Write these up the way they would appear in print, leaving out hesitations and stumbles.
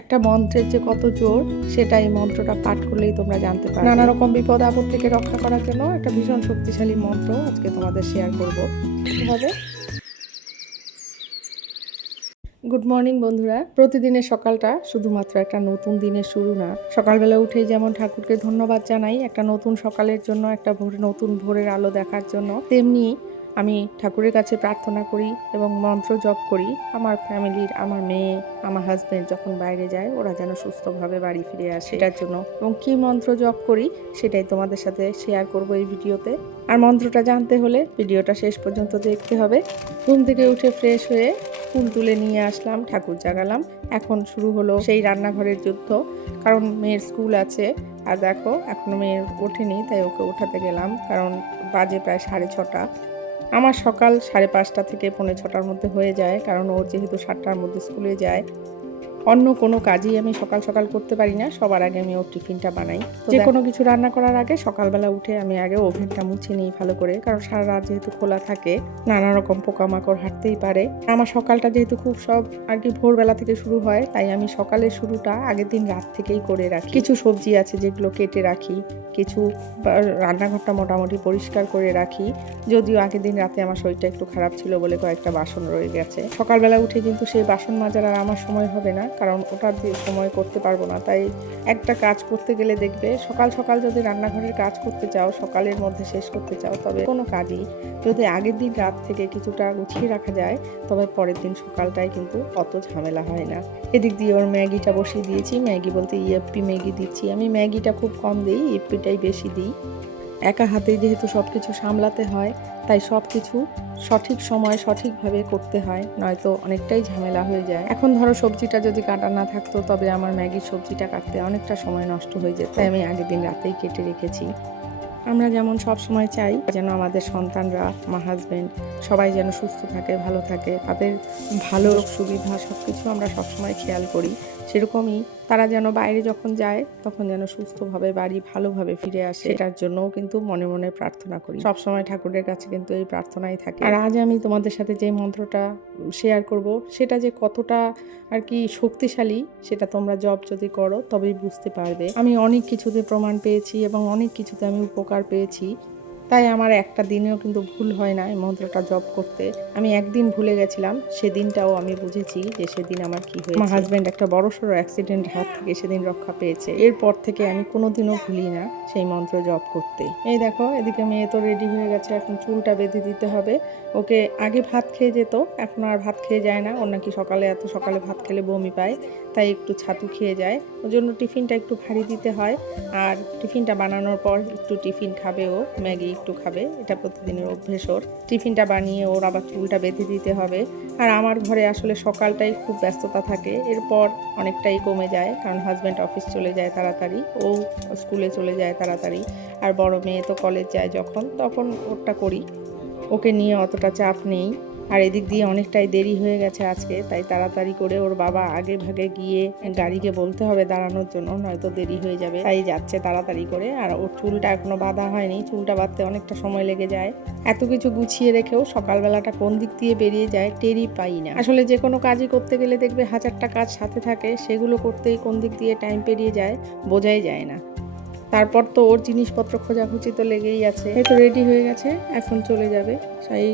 একটা মন্ত্রের যে কত জোর সেটা এই মন্ত্রটা পাঠ করলেই তোমরা জানতে পারবে। নানা রকম বিপদ আপদ থেকে রক্ষা করার জন্য একটা ভীষণ শক্তিশালী মন্ত্র আজকে তোমাদের শেয়ার করব। কিভাবে? গুড মর্নিং বন্ধুরা। প্রতিদিনের সকালটা শুধুমাত্র একটা নতুন দিনের শুরু না। সকালবেলা উঠেই যেমন ঠাকুরকে ধন্যবাদ জানাই একটা নতুন সকালের জন্য, একটা নতুন ভোরের আলো দেখার জন্য, তেমনি আমি ঠাকুরের কাছে প্রার্থনা করি এবং মন্ত্র জপ করি আমার ফ্যামিলির, আমার মেয়ে, আমার হাজব্যান্ড যখন বাইরে যায় ওরা যেন সুস্থভাবে বাড়ি ফিরে আসে এটার জন্য। এবং কী মন্ত্র জপ করি সেটাই তোমাদের সাথে শেয়ার করব এই ভিডিওতে। আর মন্ত্রটা জানতে হলে ভিডিওটা শেষ পর্যন্ত দেখতে হবে। ঘুম থেকে উঠে ফ্রেশ হয়ে ফুল তুলে নিয়ে আসলাম, ঠাকুর জাগালাম। এখন শুরু হলো সেই রান্নাঘরের যুদ্ধ, কারণ মেয়ের স্কুল আছে। আর দেখো এখনো মেয়ের ওঠেনি, তাই ওকে ওঠাতে গেলাম, কারণ বাজে প্রায় 6:30। আমার সকাল 5:30 থেকে 6:45 মধ্যে হয়ে যায়, কারণ ওর যেহেতু 7টার মধ্যে স্কুলে যায়। অন্য কোনো কাজই আমি সকাল সকাল করতে পারি না, সবার আগে আমি ওর টিফিনটা বানাই। যে কোনো কিছু রান্না করার আগে সকালবেলা উঠে আমি আগে ওভেনটা মুছে নিই ভালো করে, কারণ সারা রাত যেহেতু খোলা থাকে নানা রকম পোকামাকড় হাঁটতেই পারে। আমার সকালটা যেহেতু খুব সব আর কি ভোরবেলা থেকে শুরু হয়, তাই আমি সকালের শুরুটা আগের দিন রাত থেকেই করে রাখি। কিছু সবজি আছে যেগুলো কেটে রাখি, কিছু রান্নাঘরটা মোটামুটি পরিষ্কার করে রাখি। যদিও আগের দিন রাতে আমার শরীরটা একটু খারাপ ছিল বলে কয়েকটা বাসন রয়ে গেছে। সকালবেলা উঠে কিন্তু সেই বাসন মাজার আর আমার সময় হবে না, কারণ ওটার দিয়ে সময় করতে পারবো না। তাই একটা কাজ করতে গেলে দেখবে সকাল সকাল যদি রান্নাঘরের কাজ করতে চাও, সকালের মধ্যে শেষ করতে চাও, তবে কোনো কাজই যদি আগের দিন রাত থেকে কিছুটা গুছিয়ে রাখা যায়, তবে পরের দিন সকালটায় কিন্তু অত ঝামেলা হয় না। এদিক দিয়ে ওর ম্যাগিটা বসিয়ে দিয়েছি, ম্যাগি বলতে ইয়েপ্পি ম্যাগি দিচ্ছি। আমি ম্যাগিটা খুব কম দিই, ইপ্পিটাই বেশি দিই। একা হাতেই যেহেতু সব কিছু সামলাতে হয়, তাই সব কিছু সঠিক সময় সঠিকভাবে করতে হয়, নয়তো অনেকটাই ঝামেলা হয়ে যায়। এখন ধরো সবজিটা যদি কাটা না থাকতো, তবে আমার ম্যাগির সবজিটা কাটতে অনেকটা সময় নষ্ট হয়ে যেত, তাই আমি আগের দিন রাতেই কেটে রেখেছি। আমরা যেমন সব সময় চাই যেন আমাদের সন্তানরা, আমার হাজব্যান্ড সবাই যেন সুস্থ থাকে, ভালো থাকে, তাদের ভালো সুবিধা সব কিছু আমরা সবসময় খেয়াল করি। সেরকমই তারা যেন বাইরে যখন যায় তখন যেন সুস্থভাবে বাড়ি ভালোভাবে ফিরে আসে, সেটার জন্যও কিন্তু মনে মনে প্রার্থনা করি। সবসময় ঠাকুরের কাছে কিন্তু এই প্রার্থনাই থাকে। আর আজ আমি তোমাদের সাথে যে মন্ত্রটা শেয়ার করব, সেটা যে কতটা আর কি শক্তিশালী সেটা তোমরা জপ যদি করো তবেই বুঝতে পারবে। আমি অনেক কিছুতে প্রমাণ পেয়েছি এবং অনেক কিছুতে আমি উপকার পেয়েছি, তাই আমার একটা দিনেও কিন্তু ভুল হয় না এই মন্ত্রটা জপ করতে। আমি একদিন ভুলে গেছিলাম, সেদিনটাও আমি বুঝেছি যে সেদিন আমার কি হয়েছে। আমার হাজব্যান্ড একটা বড়সড় অ্যাক্সিডেন্ট হাত থেকে সেদিন রক্ষা পেয়েছে। এরপর থেকে আমি কোনোদিনও ভুলি না সেই মন্ত্র জপ করতে। এই দেখো এদিকে মেয়ে তো রেডি হয়ে গেছে, এখন চুলটা বেঁধে দিতে হবে ওকে। আগে ভাত খেয়ে যেত, এখন আর ভাত খেয়ে যায় না। ওর নাকি এত সকালে ভাত খেলে বমি পায়, তাই একটু ছাতু খেয়ে যায়। ওর জন্য টিফিনটা একটু ভারী দিতে হয়। আর টিফিনটা বানানোর পর একটু টিফিন খাবে, ও ম্যাগি একটু খাবে, এটা প্রতিদিনের অভ্যেস ওর। টিফিনটা বানিয়ে ওর আবার চুলটা বেঁধে দিতে হবে। আর আমার ঘরে আসলে সকালটাই খুব ব্যস্ততা থাকে, এরপর অনেকটাই কমে যায়, কারণ হাজব্যান্ড অফিস চলে যায় তাড়াতাড়ি, ও স্কুলে চলে যায় তাড়াতাড়ি। আর বড় মেয়ে তো কলেজ যায় তখন ওরটা করি, ওকে নিয়ে অতটা চাপ নেই। আর এদিক দিয়ে অনেকটাই দেরি হয়ে গেছে আজকে, তাই তাড়াতাড়ি করে ওর বাবা আগে ভাগে গিয়ে গাড়িকে বলতে হবে দাঁড়ানোর জন্য, নয়তো দেরি হয়ে যাবে, তাই যাচ্ছে তাড়াতাড়ি করে। আর ওর চুলটা এখনো বাঁধা হয়নি, চুলটা বাঁধতে অনেকটা সময় লেগে যায়। এত কিছু গুছিয়ে রেখেও সকালবেলাটা কোন দিক দিয়ে বেরিয়ে যায় টেরই পাই না। আসলে যে কোনো কাজই করতে গেলে দেখবে হাজারটা কাজ সাথে থাকে, সেগুলো করতেই কোন দিক দিয়ে টাইম পেরিয়ে যায় বোঝাই যায় না। তারপর তো ওর জিনিসপত্র খোঁজাখুঁজি তো লেগেই আছে। এই তো রেডি হয়ে গেছে, এখন চলে যাবে। সেই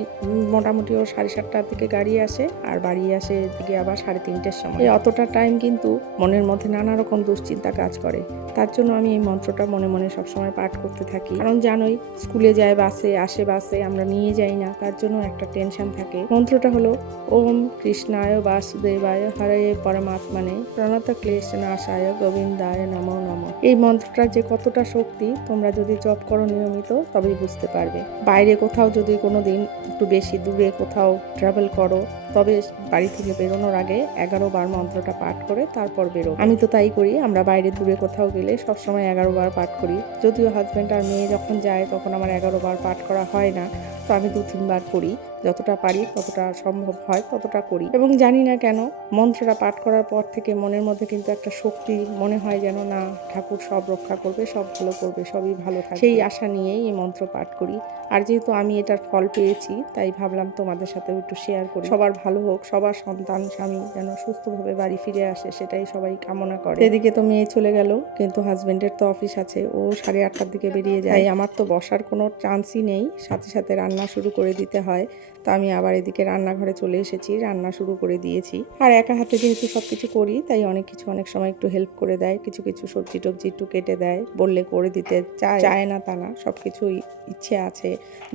মোটামুটি ওর 7:30টার দিকে গাড়ি আসে, আর বাড়ি আসে এদিকে আবার 3:30টার সময়। এই অতটা টাইম কিন্তু মনের মধ্যে নানা রকম দুশ্চিন্তা কাজ করে। তার জন্য আমি এই মন্ত্রটা মনে মনে সবসময় পাঠ করতে থাকি, কারণ জানোই স্কুলে যায় বাসে, আসে বাসে, আমরা নিয়ে যাই না, তার জন্য একটা টেনশন থাকে। মন্ত্রটা হলো ওম কৃষ্ণায় বাসুদেবায় হরে পরমাত্মনে প্রণত ক্লেশ নাশায় গোবিন্দায় নমো নমঃ। এই মন্ত্রটা যে কতটা শক্তি তোমরা যদি জপ করো নিয়মিত তবেই বুঝতে পারবে। বাইরে কোথাও যদি কোনো দিন একটু বেশি দূরে কোথাও ট্রাভেল করো, তবে বাড়ি থেকে বেরোনোর আগে 11 বার মন্ত্রটা পাঠ করে তারপর বেরো। আমি তো তাই করি, আমরা বাইরে দূরে কোথাও গেলে সবসময় 11 বার পাঠ করি। যদিও হাজব্যান্ড আর মেয়ে যখন যায় তখন আমার 11 বার পাঠ করা হয় না, তো আমি 2-3 বার করি। যতটা পারি, ততটা সম্ভব হয় ততটা করি। এবং জানি না কেন মন্ত্রটা পাঠ করার পর থেকে মনের মধ্যে কিন্তু একটা শক্তি মনে হয় যেন না, ঠাকুর সব রক্ষা করবে, সব ভালো করবে, সবই ভালো থাকবে। সেই আশা নিয়েই এই মন্ত্র পাঠ করি। আর যেহেতু আমি এটার ফল পেয়েছি, তাই ভাবলাম তোমাদের সাথেও একটু শেয়ার করি। সবার ভালো হোক, সবার সন্তান স্বামী যেন সুস্থভাবে বাড়ি ফিরে আসে, সেটাই সবাই কামনা করে। এদিকে তো মেয়ে চলে গেল, কিন্তু হাজবেন্ডের তো অফিস আছে, ও 8:30টার দিকে বেরিয়ে যায়। আমার তো বসার কোনো চান্সই নেই, সাথে সাথে রান্না শুরু করে দিতে হয়। তো আমি আবার এদিকে রান্নাঘরে চলে এসেছি, রান্না শুরু করে দিয়েছি। আর একা হাতে যেহেতু সবকিছু করি, তাই অনেক কিছু অনেক সময় একটু হেল্প করে দেয়। কিছু কিছু সবজি টবজি একটু কেটে দেয়, বললে করে দিতে চায় না তা না, সব কিছুই ইচ্ছে আছে।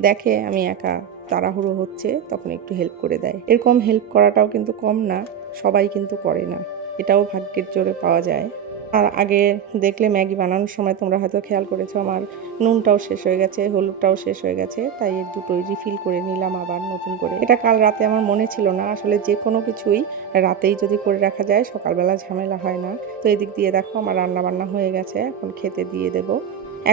দেখে আমি একা তাড়াহুড়ো হচ্ছে, তখন একটু হেল্প করে দেয়। এরকম হেল্প করাটাও কিন্তু কম না, সবাই কিন্তু করে না, এটাও ভাগ্যের জোরে পাওয়া যায়। আর আগে দেখলে ম্যাগি বানানোর সময় তোমরা হয়তো খেয়াল করেছো, আমার নুনটাও শেষ হয়ে গেছে, হলুদটাও শেষ হয়ে গেছে, তাই এই দুটোই রিফিল করে নিলাম আবার নতুন করে। এটা কাল রাতে আমার মনে ছিল না, আসলে যে কোনো কিছুই রাতেই যদি করে রাখা যায় সকালবেলা ঝামেলা হয় না। তো এদিক দিয়ে দেখো আমার রান্না বান্না হয়ে গেছে, এখন খেতে দিয়ে দেবো।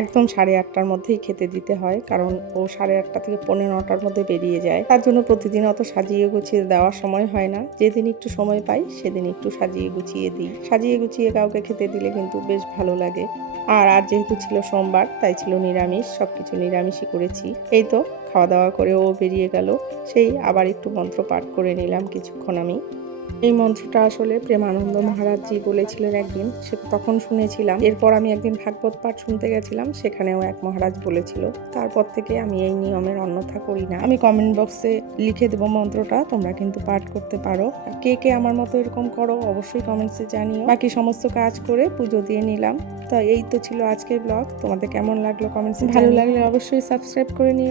একদম 8:30টার মধ্যেই খেতে দিতে হয়, কারণ ও 8:30টা থেকে 9:45টার মধ্যে বেরিয়ে যায়। তার জন্য প্রতিদিন অত সাজিয়ে গুছিয়ে দেওয়ার সময় হয় না, যেদিন একটু সময় পাই সেদিন একটু সাজিয়ে গুছিয়ে দিই। সাজিয়ে গুছিয়ে কাউকে খেতে দিলে কিন্তু বেশ ভালো লাগে। আর আজ যেহেতু ছিল সোমবার, তাই ছিল নিরামিষ, সবকিছু নিরামিষই করেছি। এই তো খাওয়া দাওয়া করে ও বেরিয়ে গেল, সেই আবার একটু মন্ত্র পাঠ করে নিলাম কিছুক্ষণ আমি। এই মন্ত্রটা আসলে প্রেমানন্দ মহারাজজি বলেছিলেন একদিন, সে তখন শুনেছিলাম। এরপর আমি একদিন ভাগবত পাঠ শুনতে গেছিলাম, সেখানেও এক মহারাজ বলেছিল। তারপর থেকে আমি এই নিয়মের অন্যথা করি না। আমি কমেন্ট বক্সে লিখে দেবো মন্ত্রটা, তোমরা কিন্তু পাঠ করতে পারো। আর কে কে আমার মতো এরকম করো অবশ্যই কমেন্টসে জানিও। বাকি সমস্ত কাজ করে পুজো দিয়ে নিলাম। তো এই তো ছিল আজকের ব্লগ, তোমাদের কেমন লাগলো কমেন্টসে, ভালো লাগলে অবশ্যই সাবস্ক্রাইব করে নিও।